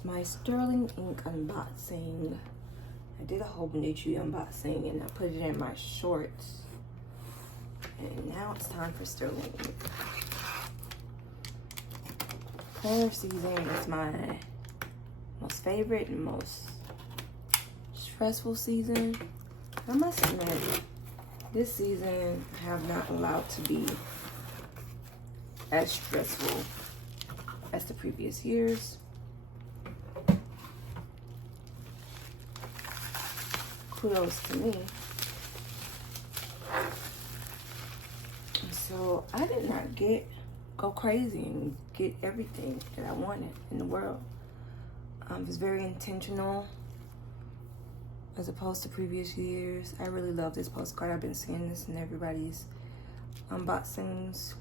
It's my sterling ink unboxing. I did a whole Benici unboxing and I put it in my shorts. And now it's time for sterling ink. Planner season is my most favorite and most stressful season. I must admit, this season I have not allowed to be as stressful as the previous years. Kudos to me. And so I did not go crazy and get everything that I wanted in the world. It was very intentional as opposed to previous years. I really love this postcard. I've been seeing this in everybody's unboxings.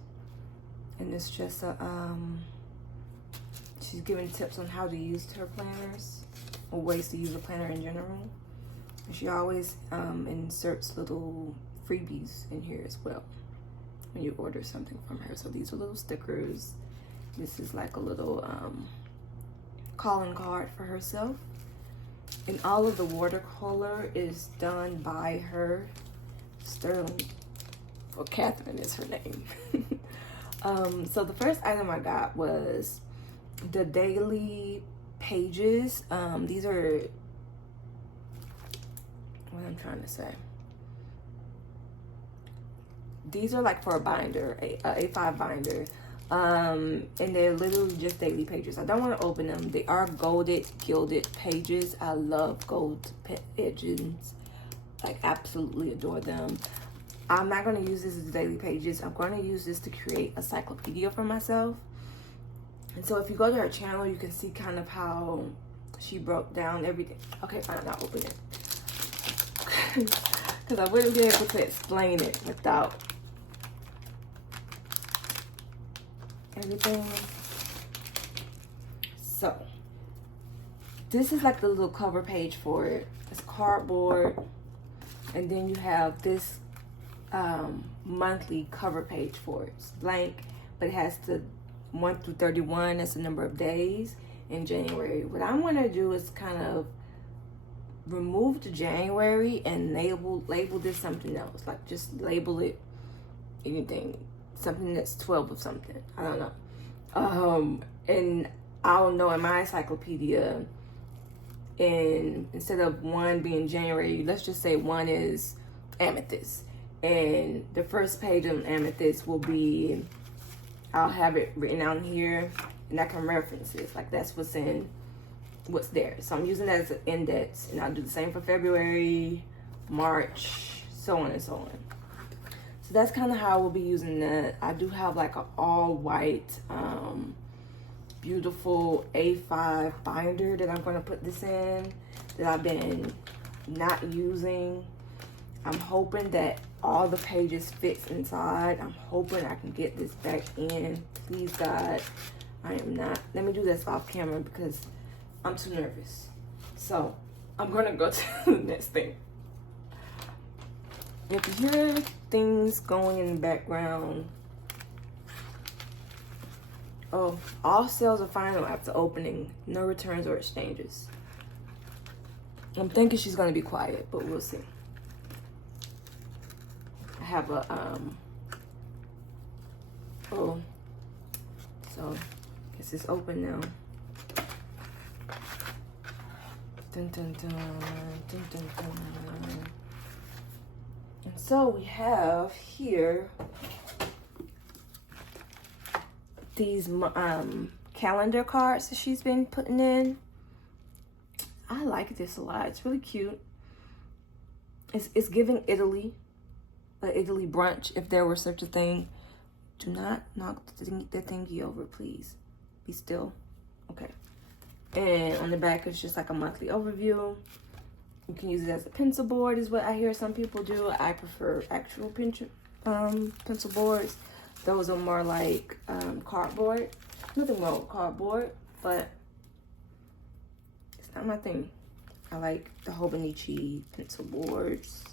And it's just she's giving tips on how to use her planners or ways to use a planner in general. And she always inserts little freebies in here as well when you order something from her. So these are little stickers. This is like a little calling card for herself. And all of the watercolor is done by her. Sterling, or Catherine is her name. So the first item I got was the daily pages. These are, what I'm trying to say. These are like for a binder, a A5 binder. And they're literally just daily pages. I don't want to open them. They are gilded pages. I love gold edges. Like, absolutely adore them. I'm not going to use this as daily pages. I'm going to use this to create a cyclopedia for myself. And so if you go to her channel, you can see kind of how she broke down everything. Okay, fine, I'll open it. Because I wouldn't be able to explain it without everything. So this is like the little cover page for it. It's cardboard, and then you have this monthly cover page for it. It's blank, but it has the 1 through 31. That's the number of days in January. What I want to do is kind of remove the January and label this something else. Like, just label it anything, something that's 12 of something. I don't know. And I'll know in my encyclopedia, and instead of 1 being January, let's just say 1 is amethyst. And the first page on amethyst will be, I'll have it written out here, and I can reference it. Like, that's what's there. So I'm using that as an index, and I'll do the same for February, March, so on and so on. So that's kind of how we'll be using that. I do have like an all white, beautiful A5 binder that I'm going to put this in, that I've been not using. I'm hoping that all the pages fits inside. I'm hoping I can get this back in. Please, God, I am not. Let me do this off camera because I'm too nervous. So I'm going to go to the next thing. If you hear things going in the background, oh, all sales are final after opening. No returns or exchanges. I'm thinking she's going to be quiet, but we'll see. I have a, oh, so I guess it's open now. Dun, dun, dun, dun, dun, dun. And so we have here these calendar cards that she's been putting in. I like this a lot. It's really cute. It's giving Italy, an Italy brunch, if there were such a thing. Do not knock the thingy over, please. Be still. Okay. And on the back, it's just like a monthly overview. You can use it as a pencil board, is what I hear some people do. I prefer actual pencil boards. Those are more like cardboard. Nothing wrong with cardboard, but it's not my thing. I like the Hobonichi pencil boards.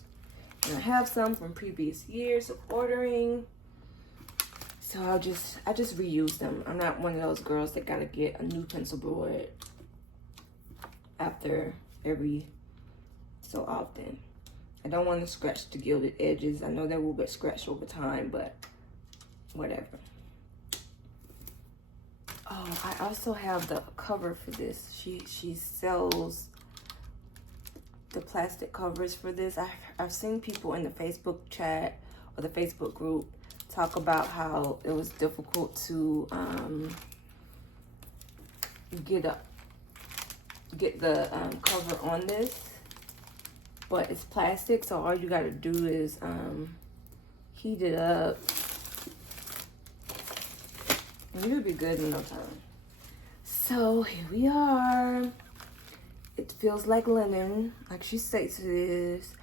And I have some from previous years of ordering. So I just reuse them. I'm not one of those girls that gotta get a new pencil board after every so often. I don't want to scratch the gilded edges. I know that will get scratched over time, but whatever. Oh, I also have the cover for this. She sells the plastic covers for this. I've seen people in the Facebook chat or the Facebook group talk about how it was difficult to get the cover on this, but it's plastic, so all you gotta do is heat it up and you'll be good in no time. So here we are. It feels like linen, like she states it is.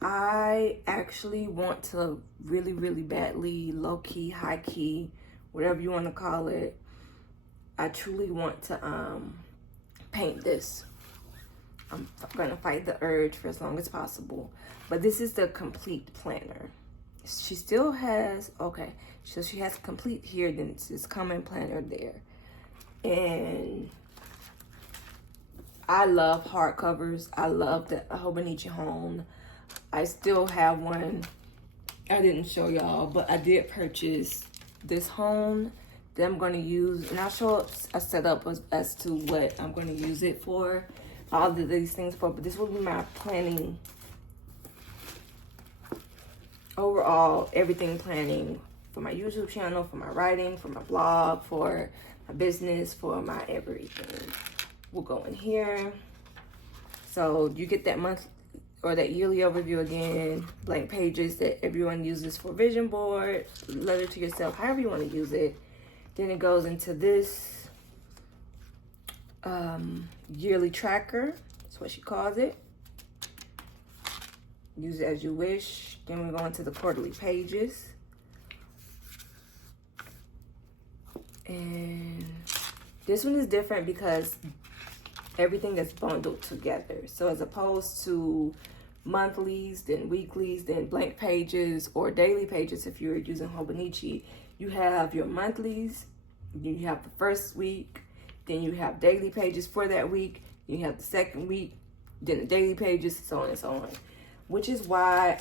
I actually want to really, really badly, low-key, high-key, whatever you want to call it, I truly want to paint this. I'm gonna fight the urge for as long as possible. But this is the complete planner. She still has, okay, so she has complete here, then it's this common planner there. And I love hardcovers. I love the Hobonichi Home. I still have one. I didn't show y'all, but I did purchase this home that I'm going to use. And I'll show a setup as to what I'm going to use it for. All of these things for. But this will be my planning. Overall, everything planning for my YouTube channel, for my writing, for my blog, for my business, for my everything. We'll go in here. So you get that month or that yearly overview again, blank pages that everyone uses for vision board, letter to yourself, however you want to use it. Then it goes into this yearly tracker. That's what she calls it. Use it as you wish. Then we go into the quarterly pages. And this one is different because everything is bundled together. So as opposed to monthlies, then weeklies, then blank pages, or daily pages if you're using Hobonichi, you have your monthlies, you have the first week, then you have daily pages for that week, you have the second week, then the daily pages, so on and so on. Which is why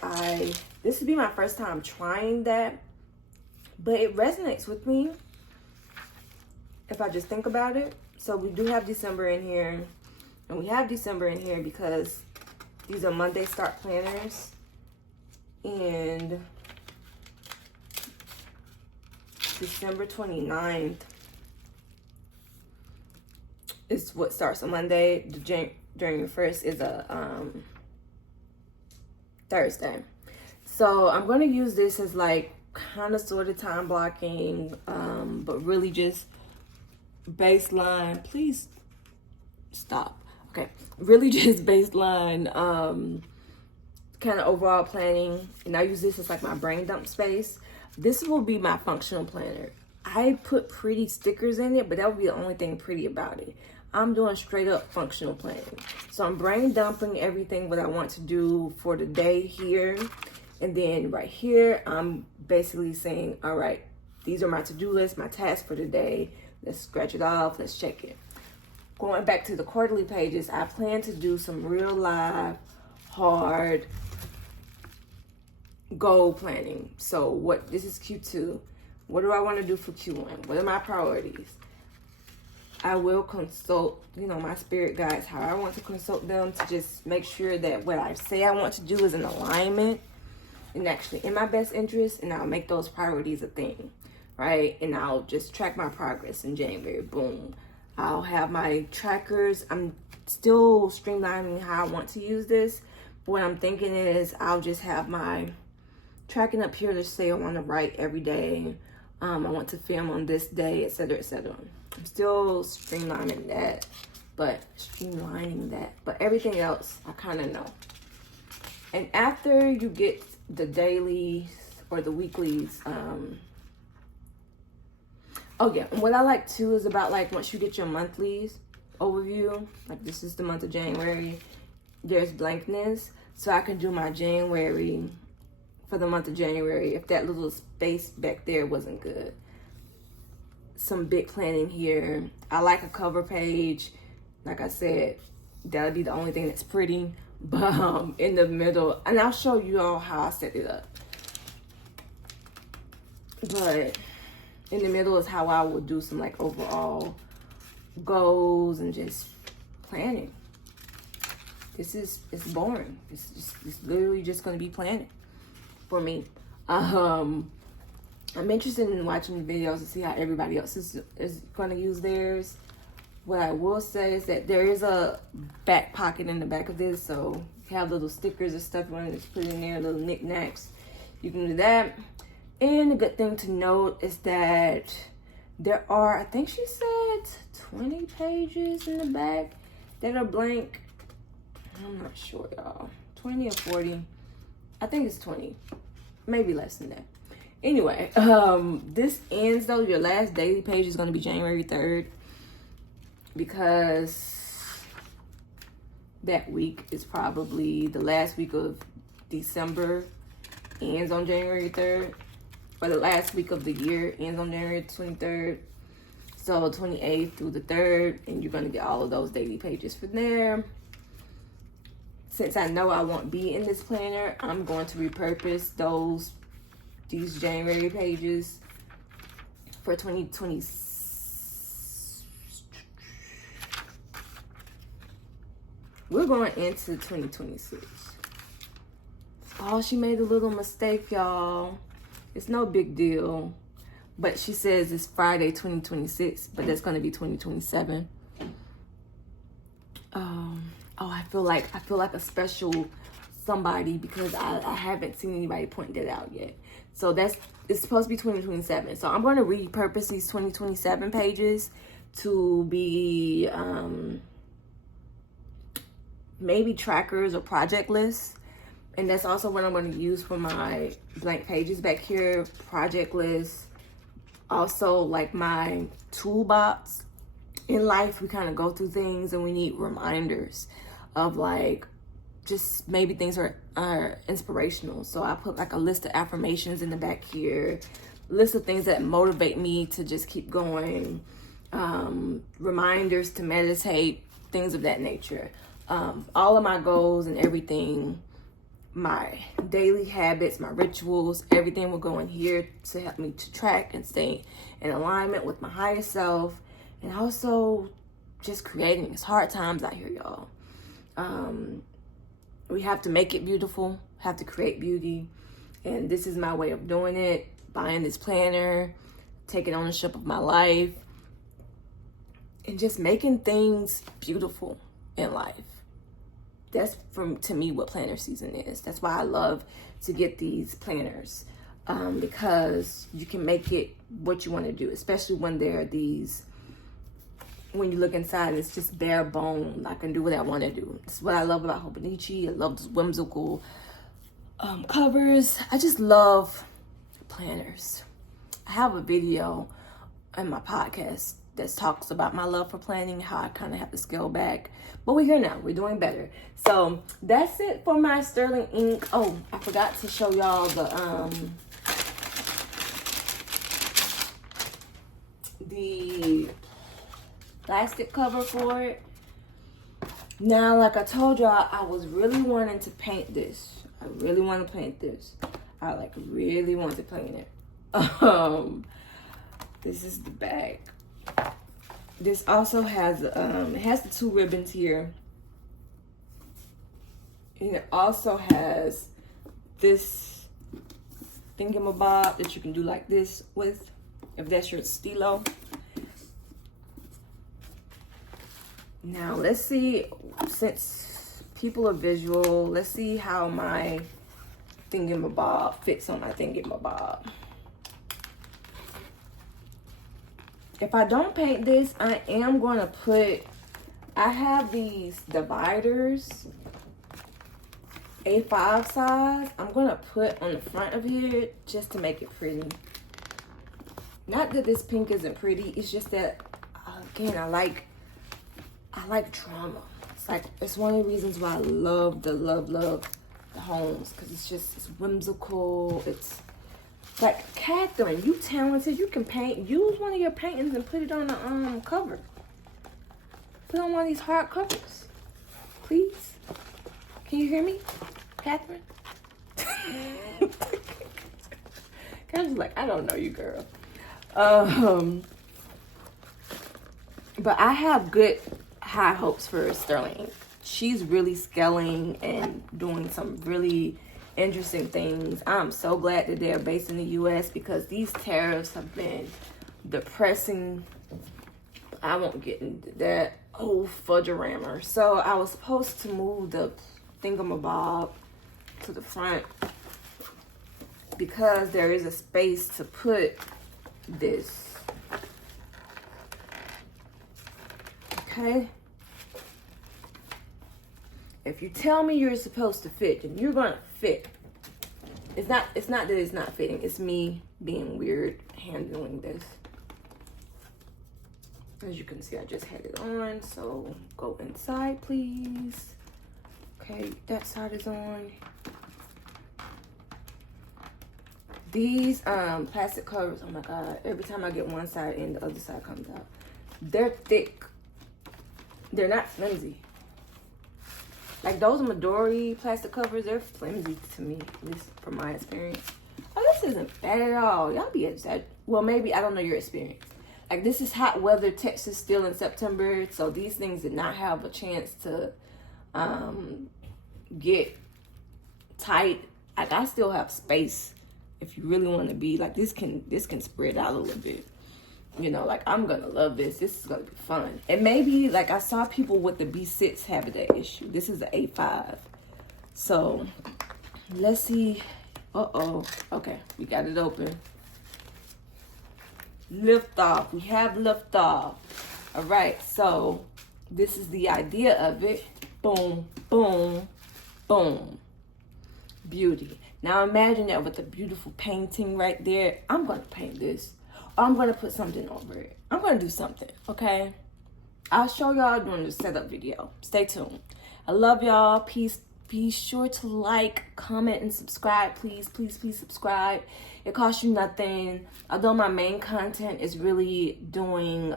this would be my first time trying that, but it resonates with me if I just think about it. So we do have December in here, and we have December in here because these are Monday start planners, and December 29th is what starts on Monday. The January 1st is a Thursday. So I'm going to use this as like kind of sort of time blocking, but really just baseline. Please stop. Okay, really just baseline kind of overall planning. And I use this as like my brain dump space. This will be my functional planner. I put pretty stickers in it, but that would be the only thing pretty about it. I'm doing straight up functional planning. So I'm brain dumping everything what I want to do for the day here. And then right here, I'm basically saying, all right, these are my to-do lists, my tasks for the day. Let's scratch it off. Let's check it. Going back to the quarterly pages, I plan to do some real live, hard goal planning. So this is Q2. What do I want to do for Q1? What are my priorities? I will consult, my spirit guides, how I want to consult them to just make sure that what I say I want to do is in alignment and actually in my best interest, and I'll make those priorities a thing, right? And I'll just track my progress in January. Boom. I'll have my trackers. I'm still streamlining how I want to use this. But what I'm thinking is I'll just have my tracking up here to say I want to write every day. I want to film on this day, etc., etc. I'm still streamlining that, but everything else I kind of know. And after you get the dailies or the weeklies, oh yeah, and what I like too is about like once you get your monthlies overview, like this is the month of January, there's blankness, so I can do my January for the month of January if that little space back there wasn't good. Some big planning here. I like a cover page. Like I said, That'll be the only thing that's pretty. But in the middle, and I'll show you all how I set it up. But in the middle is how I would do some like overall goals and just planning. It's boring. It's literally just gonna be planning for me. I'm interested in watching the videos to see how everybody else is gonna use theirs. What I will say is that there is a back pocket in the back of this, so you have little stickers and stuff you want to just put in there, little knickknacks. You can do that. And the good thing to note is that there are, I think she said 20 pages in the back that are blank. I'm not sure, y'all. 20 or 40. I think it's 20. Maybe less than that. Anyway, this ends though. Your last daily page is going to be January 3rd. Because that week is probably the last week of December, ends on January 3rd. Or the last week of the year ends on January 23rd. So 28th through the 3rd, and you're going to get all of those daily pages from there. Since I know I won't be in this planner, I'm going to repurpose these January pages for 2020. We're going into 2026. Oh, she made a little mistake, y'all. It's no big deal. But she says it's Friday 2026, but that's going to be 2027. I feel like a special somebody because I haven't seen anybody point that out yet. So it's supposed to be 2027. So I'm going to repurpose these 2027 pages to be maybe trackers or project lists. And that's also what I'm going to use for my blank pages back here, project lists. Also, like my toolbox. In life, we kind of go through things and we need reminders of like, just maybe things are inspirational. So I put like a list of affirmations in the back here, list of things that motivate me to just keep going, reminders to meditate, things of that nature. All of my goals and everything, my daily habits, my rituals, everything will go in here to help me to track and stay in alignment with my higher self. And also just creating. It's hard times out here, y'all. We have to make it beautiful, have to create beauty. And this is my way of doing it. Buying this planner, taking ownership of my life, and just making things beautiful in life. That's to me what planner season is. That's why I love to get these planners, because you can make it what you want to do, especially when there are these, when you look inside, it's just bare bone. I can do what I want to do. That's what I love about Hobonichi. I love those whimsical covers. I just love planners. I have a video in my podcast that talks about my love for planning, how I kind of have to scale back. But we're here now. We're doing better. So that's it for my sterling ink. Oh, I forgot to show y'all the plastic cover for it. Now, like I told y'all, I was really wanting to paint this. I really want to paint this. I really want to paint it. This is the back. This also has it has the two ribbons here, and it also has this thingamabob that you can do like this with, if that's your stilo. Now let's see, since people are visual, let's see how my thingamabob fits on my thingamabob. If I don't paint this, I am going to put, I have these dividers, A5 size. I'm going to put on the front of here just to make it pretty. Not that this pink isn't pretty, it's just that, again, I like drama. It's one of the reasons why I love the homes, because it's whimsical. It's like, Catherine, you talented, you can paint. Use one of your paintings and put it on the cover. Put on one of these hard covers. please. Can you hear me, Catherine? Catherine's like, I don't know you, girl. But I have good high hopes for Sterling. She's really scaling and doing some really interesting things. I'm so glad that they're based in the U.S. because these tariffs have been depressing. I won't get into that. Oh, fudgerammer. So I was supposed to move the thingamabob to the front because there is a space to put this. Okay. If you tell me you're supposed to fit, then you're gonna fit. It's not that it's not fitting. It's me being weird handling this. As you can see, I just had it on. So go inside, please. Okay, that side is on. These plastic covers, oh my God, every time I get one side in, the other side comes out. They're thick. They're not flimsy. Like those Midori plastic covers, they're flimsy to me, at least from my experience. Oh, this isn't bad at all. Y'all be excited. Well, maybe, I don't know your experience. Like, this is hot weather, Texas, still in September. So these things did not have a chance to get tight. Like, I still have space if you really want to be. Like, this can spread out a little bit. You know, like, I'm going to love this. This is going to be fun. And maybe, like, I saw people with the B6 having that issue. This is an A5. So, let's see. Uh-oh. Okay, we got it open. Lift off. We have lift off. All right, so this is the idea of it. Boom, boom, boom. Beauty. Now imagine that with a beautiful painting right there. I'm going to paint this. Or I'm going to put something over it. I'm going to do something, okay? I'll show y'all during the setup video. Stay tuned. I love y'all. Peace. Be sure to like, comment, and subscribe. Please, please, please subscribe. It costs you nothing. Although my main content is really doing,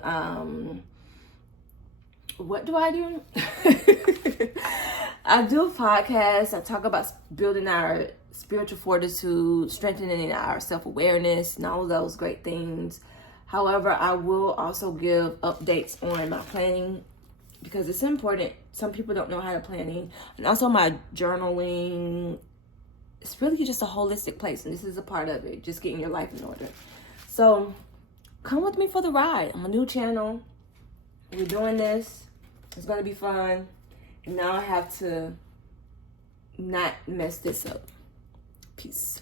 what do I do? I do podcasts. I talk about building our spiritual fortitude, strengthening our self-awareness, and all of those great things. However, I will also give updates on my planning because it's important. Some people don't know how to planning. And also my journaling. It's really just a holistic place. And this is a part of it. Just getting your life in order. So come with me for the ride. I'm a new channel. We're doing this. It's going to be fun. And now I have to not mess this up. Peace.